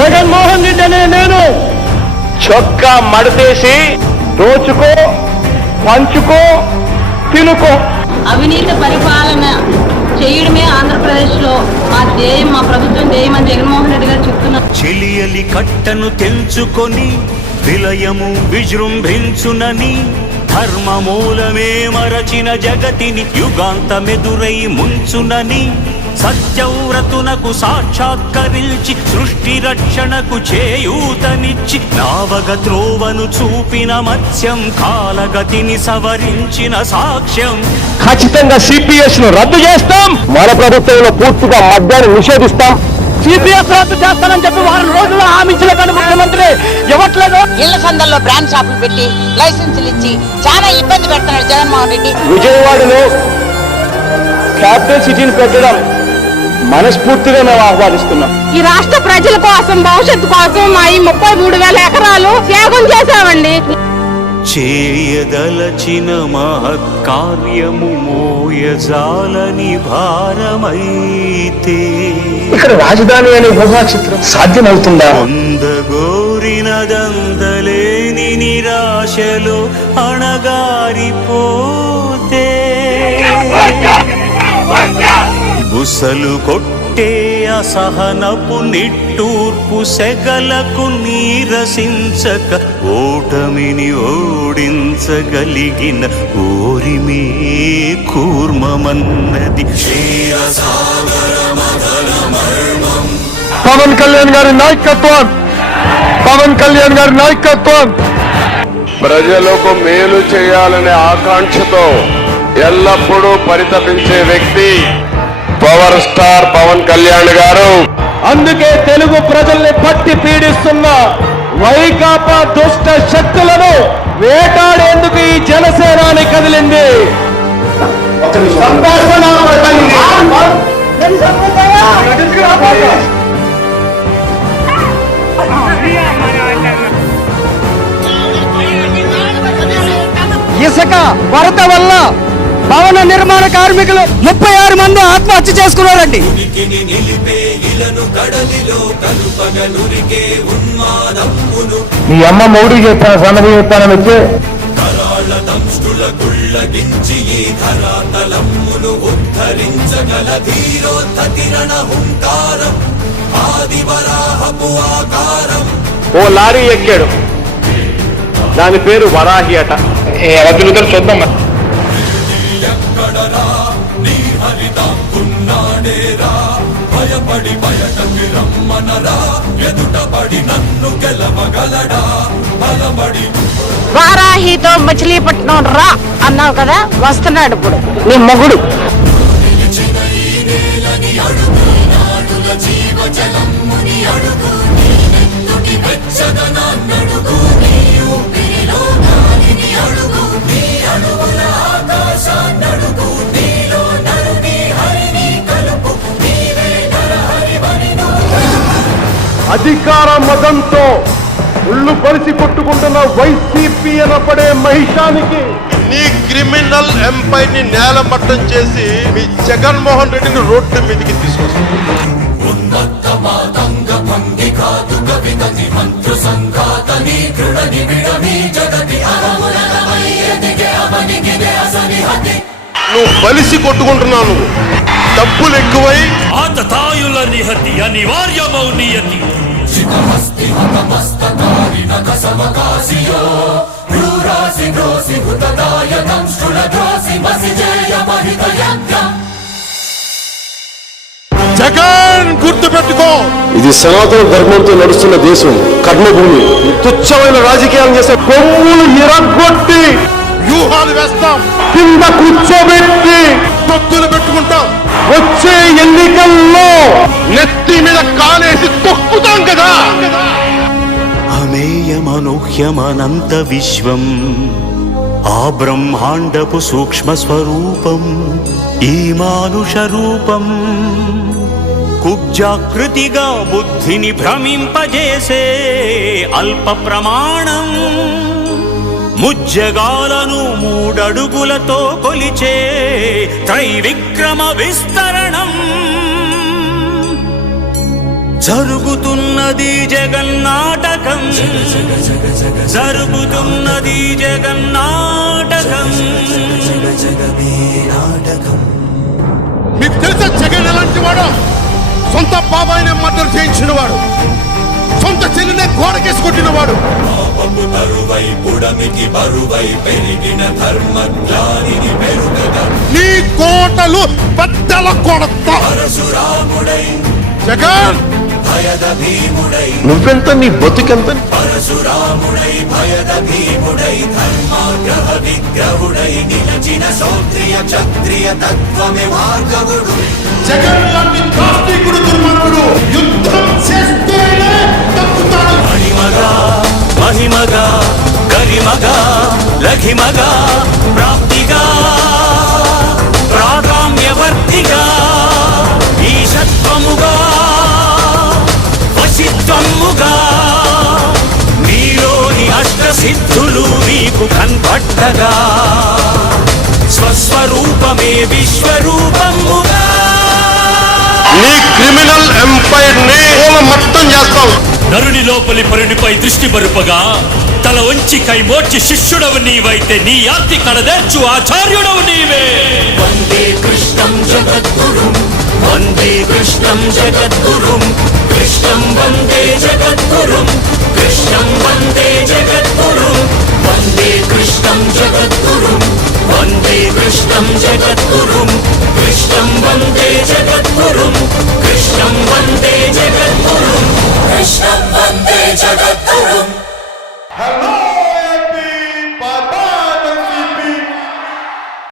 జగన్మోహన్ రెడ్డి అనే నేను చొక్కా మడతేసి దోచుకో పంచుకో తినుకో. అవినీతి పరిపాలన చేయడమే ఆంధ్రప్రదేశ్లో మా ధ్యేయం మా ప్రభుత్వం ధ్యేయం అని జగన్మోహన్ రెడ్డి గారు చెప్తున్నారు. చెలియలి కట్టను తెంచుకొని విలయము విజృంభించునని ధర్మమూలమే మరచిన జగతిని యుగాంతమెదురై ముంచునని సత్యవ్రతునకు సాక్షాత్కరించి సృష్టి రక్షణకు చేయూతనిచ్చి నావగ త్రోవను చూపిన మత్స్యం కాలగతిని సవరించిన సాక్ష్యం. ఖచ్చితంగా సిపిఎస్ను రద్దు చేస్తాం. మన ప్రభుత్వంలో పూర్తిగా మద్యాన్ని నిషేధిస్తాం. సిపిఎస్ రద్దు చేస్తానని చెప్పి వారం రోజుల్లో హామీ ఇచ్చిన కానీ ముఖ్యమంత్రి ఇవ్వట్లేదు. ఇళ్ళ సందల్లో బ్రాండ్ షాపులు పెట్టి లైసెన్సులు ఇచ్చి చాలా ఇబ్బంది పెడుతున్నాడు జగన్మోహన్ రెడ్డి. విజయవాడలో క్యాపిటల్ సిటీని పెట్టడం మనస్ఫూర్తిగా మేము ఆహ్వానిస్తున్నాం. ఈ రాష్ట్ర ప్రజల కోసం భవిష్యత్తు కోసం మా ఈ ముప్పై మూడు వేల ఎకరాలు త్యాగం చేశామండి. చేయదలచిన మహత్కార్యము మోయజాలని భారమైతే. ఇక్కడ రాజధాని అనే ఊహా చిత్రం సాధ్యమవుతుందా పొందగోరినదందలేని నిరాశలో అణగారిపోతే బుసలు కొట్టే అసహనపు నిట్టూర్పు సెగలకు నీరసించక ఓటమిని ఓడించగలిగిన ఓరిమే కూర్మమన్నది. పవన్ కళ్యాణ్ గారి నాయకత్వం! పవన్ కళ్యాణ్ గారి నాయకత్వం! ప్రజలకు మేలు చేయాలనే ఆకాంక్షతో ఎల్లప్పుడూ పరితపించే వ్యక్తి పవర్ స్టార్ పవన్ కళ్యాణ్ గారు. అందుకే తెలుగు ప్రజల్ని పట్టి పీడిస్తున్న వైకాపా దుష్ట శక్తులను వేటాడేందుకు ఈ జనసేనాని కదిలింది. ఇసుక వరద వల్ల భవన నిర్మాణ కార్మికులు ముప్పై ఆరు మంది ఆత్మహత్య చేసుకున్నారండి. మీ అమ్మ మౌడి చెప్పాను సన్నది చెప్పానని వచ్చి ఓ లారీ ఎక్కాడు. దాని పేరు వరాహి అట. ఎలా తిరుగుతారు చూద్దాం మరి. వారాహితో మచిలీపట్నం రా అన్నావు కదా వస్తున్నాడు ఇప్పుడు. నీ మొగుడు. అధికార మదంతో ఉళ్ళు కలిసి కొట్టుకుంటున్న వైసీపీ అనపడే మహిషానికి నీ క్రిమినల్ ఎంపైర్ని నేలమట్టం చేసి మీ జగన్మోహన్ రెడ్డిని రోడ్డు మీదకి తీసుకొస్తుంది. నువ్వు బలిసి కొట్టుకుంటున్నావు. నువ్వు డబ్బులు ఎక్కువై నిహతి అనివార్యమౌ నియతి జగన్ గుర్తు పెట్టుకో. ఇది సనాతన ధర్మంతో నడుస్తున్న దేశం కర్మభూమి. తుచ్చమైన రాజకీయాలు చేసే కొమ్ములు ఎరగొట్టి వ్యూహాలు వేస్తాం. కింద కూర్చోబెట్టి తొత్తులు పెట్టుకుంటాం. వచ్చే ఎన్నికల్లో నెత్తి మీద కాలేసి తొక్కుతాం అమేయమనూహ్యమనంత విశ్వం. ఆ బ్రహ్మాండపు సూక్ష్మ స్వరూపం ఈ మానుష రూపం కుబ్జాకృతిగా బుద్ధిని భ్రమింపజేసే అల్ప ప్రమాణం ముజ్జగాలను మూడడుగులతో కొలిచే త్రైవిక్రమ విస్తరణం. జరుగుతున్నది జగన్నాథ నాటకం జరుగుతున్నది జగన్నాటకం మీకు తెలుసా జగన్ ఎలాంటి వాడు సొంత బాబాయినే మర్డర్ చేయించిన వాడు సొంత చెల్లినే గోడకేసి కొట్టిన వాడు నీ కోటలు పెద్దల కొడత జగన్ నువ్వెంత నీ బతుకెంత జగన్ లాంటి దాస్తికుడు దుర్మార్గుడు. యుద్ధం చేస్తేనే తప్పుతాడు. మణిమగా మహిమగా గరిమగా లఘిమగా ప్రాప్తిగా. సిద్ధులు నీకు కన్పట్టగా స్వస్వరూపమే విశ్వరూపముగా. నీ క్రిమినల్ ఎంపైర్ని నరుని లోపలి పరునిపై దృష్టి బరుపగా తల వంచి కైమోర్చి శిష్యుడవు నీవైతే నీ ఆర్తి కడదేర్చు ఆచార్యుడవు నీవే. వందే కృష్ణం జగద్గురుం వందే కృష్ణం జగద్గురుం కృష్ణం వందే జగద్గురుం కృష్ణం వందే జగద్గురుం వందే కృష్ణం జగద్గురుం వందే కృష్ణం జగద్గురుం కృష్ణం